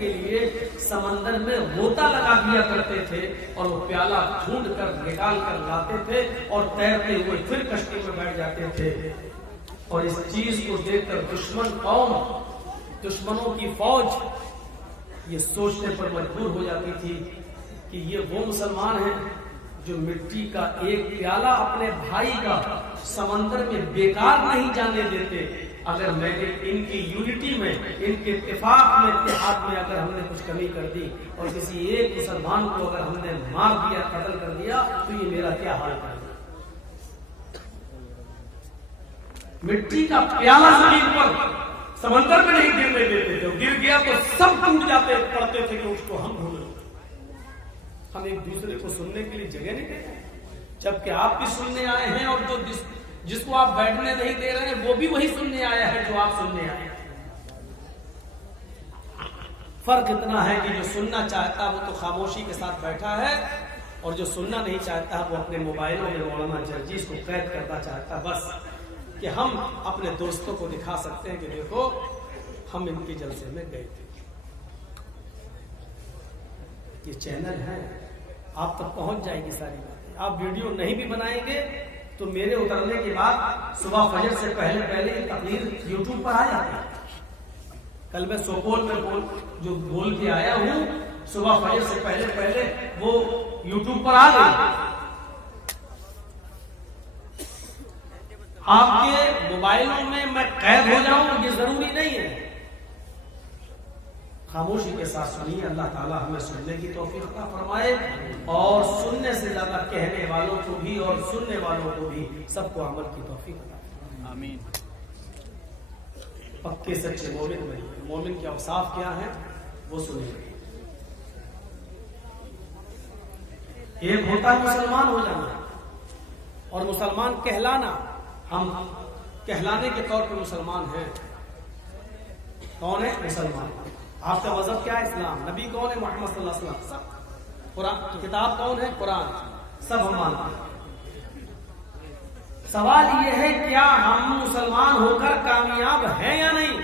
کے لیے سمندر میں غوطہ لگا دیا کرتے تھے اور وہ پیالہ ڈھونڈ کر نکال کر لاتے تھے اور تیرتے ہوئے پھر کشتی میں بیٹھ جاتے تھے. اور اس چیز کو دیکھ کر دشمن قوم، دشمنوں کی فوج یہ سوچنے پر مجبور ہو جاتی تھی کہ یہ وہ مسلمان ہیں جو مٹی کا ایک پیالہ اپنے بھائی کا سمندر میں بیکار نہیں جانے دیتے. اگر میں نے ان کی یونٹی میں، ان کے اتفاق میں، اتحاد میں اگر ہم نے کچھ کمی کر دی اور کسی ایک مسلمان کو اگر ہم نے مار دیا، قتل کر دیا، تو یہ میرا کیا حال کرے. مٹی کا پیالہ زمین پر سمندر میں نہیں گرنے دیتے تھے، گر گیا تو سب ٹوٹ جاتے پڑتے تھے کہ اس کو ہم ڈھونڈ. ہم ایک دوسرے کو سننے کے لیے جگہ نہیں دیتے، جبکہ آپ بھی سننے آئے ہیں اور جو جس کو آپ بیٹھنے نہیں دے رہے ہیں وہ بھی وہی سننے آیا ہے جو آپ سننے آئے ہیں. فرق اتنا ہے کہ جو سننا چاہتا ہے وہ تو خاموشی کے ساتھ بیٹھا ہے اور جو سننا نہیں چاہتا ہے وہ اپنے موبائلوں میں مولانا جرجیز کو قید کرنا چاہتا ہے، بس کہ ہم اپنے دوستوں کو دکھا سکتے ہیں کہ دیکھو ہم ان کے جلسے میں گئے تھے. یہ چینل ہے، آپ تک پہنچ جائے گی ساری باتیں. آپ ویڈیو نہیں بھی بنائیں گے تو میرے اترنے کے بعد صبح فجر سے پہلے یہ تقریر یوٹیوب پر آ جاتی ہے. کل میں سوپول میں بول کے آیا ہوں، صبح فجر سے پہلے وہ یوٹیوب پر آ گئی. آپ کے موبائلوں میں قید ہو جاؤں یہ ضروری نہیں ہے. خاموشی کے ساتھ سنیے. اللہ تعالی ہمیں سننے کی توفیق عطا فرمائے اور سننے سے زیادہ کہنے والوں کو بھی اور سننے والوں کو بھی سب کو عمل کی توفیق عطا فرمائے. آمین. پکے سچے مومن بنیے. مومن کے اوصاف کیا ہیں وہ سنیے. ایک ہوتا ہے مسلمان ہو جانا اور مسلمان کہلانا. ہم کہلانے کے طور پر مسلمان ہیں. کون ہے مسلمان؟ آپ کا مذہب کیا ہے؟ اسلام. نبی کون ہے؟ محمد صلی اللہ علیہ وسلم. قرآن کتاب کون ہے؟ قرآن. سب ہم مانتے ہیں. سوال یہ ہے کیا ہم مسلمان ہو کر کامیاب ہیں یا نہیں؟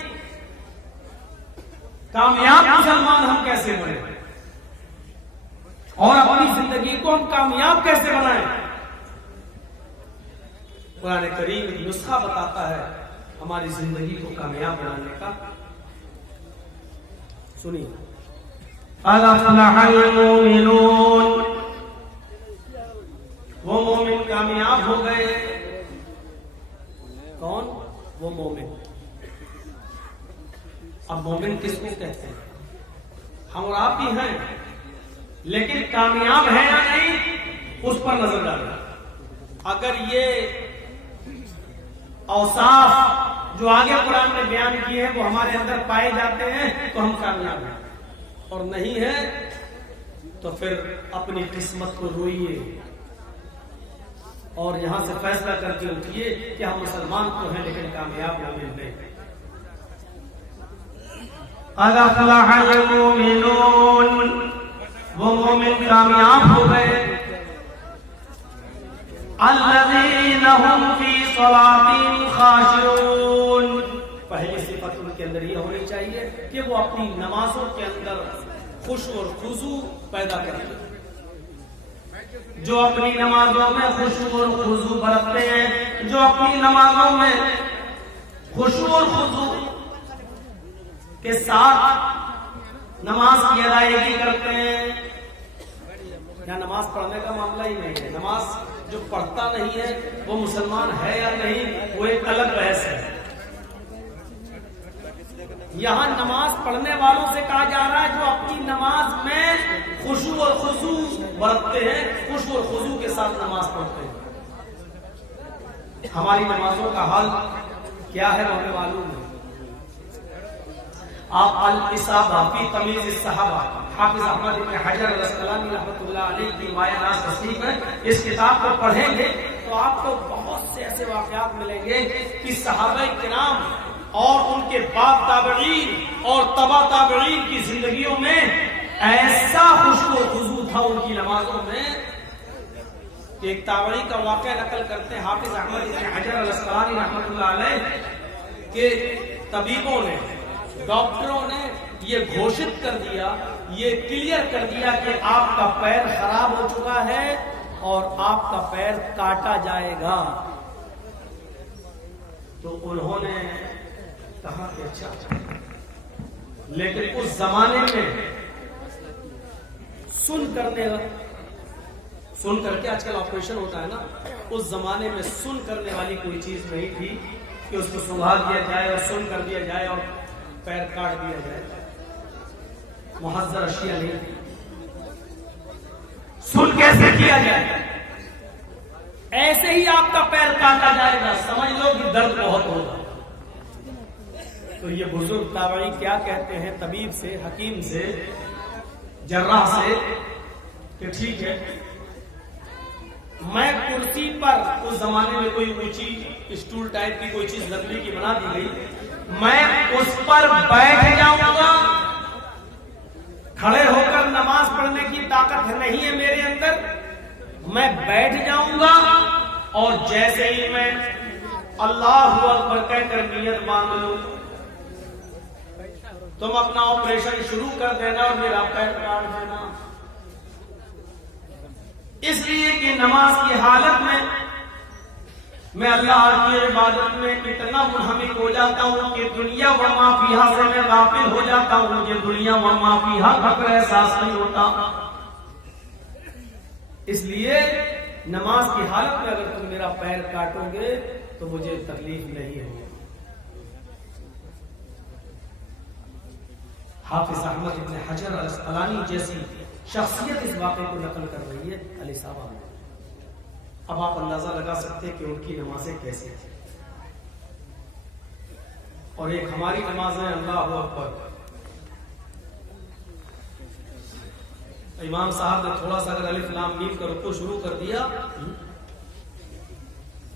کامیاب مسلمان ہم کیسے بنیں اور اپنی زندگی کو ہم کامیاب کیسے بنائیں؟ قرآن کریم ایک نسخہ بتاتا ہے ہماری زندگی کو کامیاب بنانے کا. سنیے. قد افلح المؤمنون. وہ مومن کامیاب ہو گئے. کون؟ وہ مومن. اب مومن کس کو کہتے ہیں؟ ہم اور آپ بھی ہیں، لیکن کامیاب ہے یا نہیں اس پر نظر ڈالیں. اگر یہ اوصاف جو آگے قرآن میں بیان کیے ہیں وہ ہمارے اندر پائے جاتے ہیں تو ہم کامیاب ہیں، اور نہیں ہے تو پھر اپنی قسمت کو روئیے اور یہاں سے فیصلہ کر کے اٹھیے کہ ہم مسلمان تو ہیں لیکن کامیاب مومن نہیں. قد افلح المؤمنون. وہ مومن کامیاب ہو گئے. الذین هم فی صلاتهم خاشعون. پہلی صفت ان کے اندر یہ ہونی چاہیے کہ وہ اپنی نمازوں کے اندر خشوع اور خضوع پیدا کرتے ہیں. جو اپنی نمازوں میں خشوع اور خضوع برتتے ہیں، جو اپنی نمازوں میں خشوع اور خضوع کے ساتھ نماز کی ادائیگی کرتے ہیں. یا نماز پڑھنے کا معاملہ ہی نہیں ہے. نماز جو پڑھتا نہیں ہے وہ مسلمان ہے یا نہیں وہ ایک الگ بحث ہے. یہاں نماز پڑھنے والوں سے کہا جا رہا ہے جو اپنی نماز میں خشوع اور خضوع برتتے ہیں، خشوع اور خضوع کے ساتھ نماز پڑھتے ہیں. ہماری نمازوں کا حال کیا ہے ہمیں معلوم ہے. آپ الاصابہ فی تمیز الصحابہ حافظ احمد بن حجر الاسقلانی رحمۃ اللہ علیہ کی مایہ ناز تصنیف ہے. اس کتاب کو پڑھیں گے تو آپ کو بہت سے ایسے واقعات ملیں گے کہ صحابہ کرام اور ان کے بعد تابعین اور تبع تابعین کی زندگیوں میں ایسا خشوع و خضوع تھا ان کی نمازوں میں کہ ایک تابعی کا واقعہ نقل کرتے ہیں حافظ احمد بن حجر الاسقلانی رحمۃ اللہ علیہ کہ طبیبوں نے، ڈاکٹروں نے یہ گھوشت کر دیا، یہ کلیئر کر دیا کہ آپ کا پیر خراب ہو چکا ہے اور آپ کا پیر کاٹا جائے گا، تو انہوں نے کہا کہ اچھا، لیکن اس زمانے میں سن کر کے آج کل آپریشن ہوتا ہے نا، اس زمانے میں سن کرنے والی کوئی چیز نہیں تھی کہ اس کو سنگھا دیا جائے اور سن کر دیا جائے اور پیر کاٹ دیا جائے، محذر اشیاء نہیں تھی۔ سن کیسے کیا جائے؟ ایسے ہی آپ کا پیر کاٹا جائے گا، سمجھ لو کہ درد بہت ہوگا۔ تو یہ بزرگ تابعی کیا کہتے ہیں طبیب سے، حکیم سے، جراح سے کہ ٹھیک ہے، میں کرسی پر، اس زمانے میں کوئی اونچی اسٹول ٹائپ کی کوئی چیز لکڑی کی بنا دی گئی، میں اس پر بیٹھ جاؤں گا، کھڑے ہو کر نماز پڑھنے کی طاقت نہیں ہے میرے اندر، میں بیٹھ جاؤں گا اور جیسے ہی میں اللہ اکبر کہہ کر نیت باندھ لوں، تم اپنا آپریشن شروع کر دینا اور میرا پیر کاٹ دینا۔ اس لیے کہ نماز کی حالت میں اللہ کی عبادت میں اتنا منہمک ہو جاتا ہوں کہ دنیا و ما فیہا سے میں غافل ہو جاتا ہوں، مجھے دنیا و ما فیہا کا کوئی احساس نہیں ہوتا۔ اس لیے نماز کی حالت میں اگر تم میرا پیر کاٹو گے تو مجھے تکلیف نہیں ہوگی۔ حافظ احمد ابن حجر الاسقلانی جیسی شخصیت اس واقعے کو نقل کر رہی ہے علی صاحب میں۔ اب آپ اندازہ لگا سکتے کہ ان کی نمازیں کیسی تھیں، اور ایک ہماری نمازیں اللہ اکبر۔ امام صاحب نے تھوڑا سا اگر الف لام میم کا رکوع شروع کر دیا،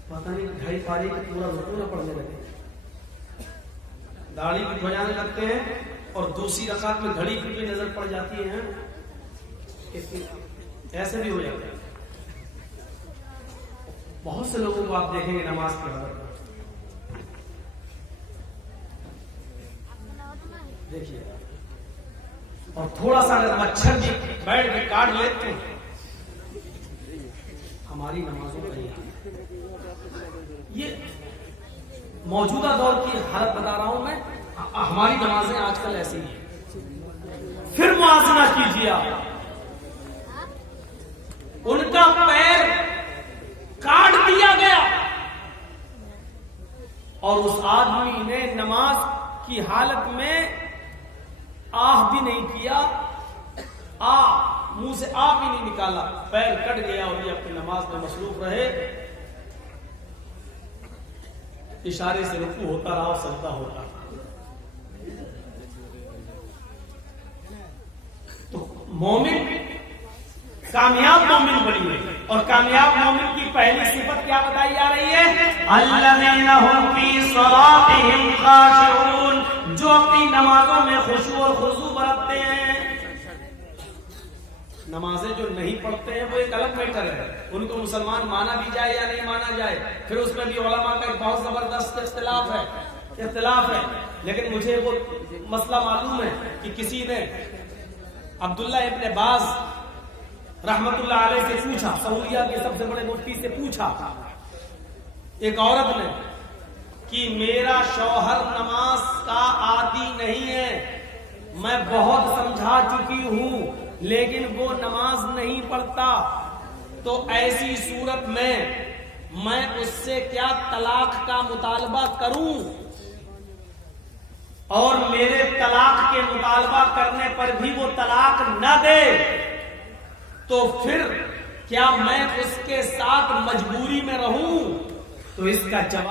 پتہ نہیں ڈھائی پاری کا پورا رکوع نہ پڑھنے لگے، داڑھی بھی بجانے لگتے ہیں اور دوسری رکعت میں گھڑی بھی نظر پڑ جاتی ہے، ایسے بھی ہو جاتا ہے۔ بہت سے لوگوں کو آپ دیکھیں گے نماز کی حالت میں، دیکھیے، اور تھوڑا سا اگر مچھر بھی بیٹھ کے کاٹ لیتے ہیں، ہماری نمازوں کا یہ موجودہ دور کی حالت بتا رہا ہوں میں، ہماری نمازیں آج کل ایسی ہیں۔ پھر موازنہ کیجیے، ان کا پیر کاٹ دیا گیا اور اس آدمی نے نماز کی حالت میں آہ بھی نہیں کیا، منہ سے آہ بھی نہیں نکالا، پیر کٹ گیا اور یہ اپنی نماز میں مصروف رہے، اشارے سے رکوع ہوتا رہا اور سجدہ ہوتا رہا۔ تو مومن کامیاب مومن بنی ہے، اور کامیاب مومن کی پہلی صفت کیا بتائی جا رہی ہے؟ الذین ھم فی صلاتہم خاشعون، جو اپنی نمازوں میں خشوع اور خضوع برتتے ہیں۔ نمازیں جو نہیں پڑھتے ہیں وہ ایک الگ میٹر ہے، ان کو مسلمان مانا بھی جائے یا نہیں مانا جائے، پھر اس میں بھی علماء کا ایک بہت زبردست اختلاف ہے، لیکن مجھے وہ مسئلہ معلوم ہے کہ کسی نے عبداللہ ابن باز رحمت اللہ علیہ سے پوچھا، سعودیہ کے سب سے بڑے مفتی سے پوچھا، ایک عورت نے کہ میرا شوہر نماز کا عادی نہیں ہے، میں بہت سمجھا چکی ہوں لیکن وہ نماز نہیں پڑھتا، تو ایسی صورت میں اس سے کیا طلاق کا مطالبہ کروں، اور میرے طلاق کے مطالبہ کرنے پر بھی وہ طلاق نہ دے تو پھر کیا میں اس کے ساتھ مجبوری میں رہوں؟ تو اس کا جواب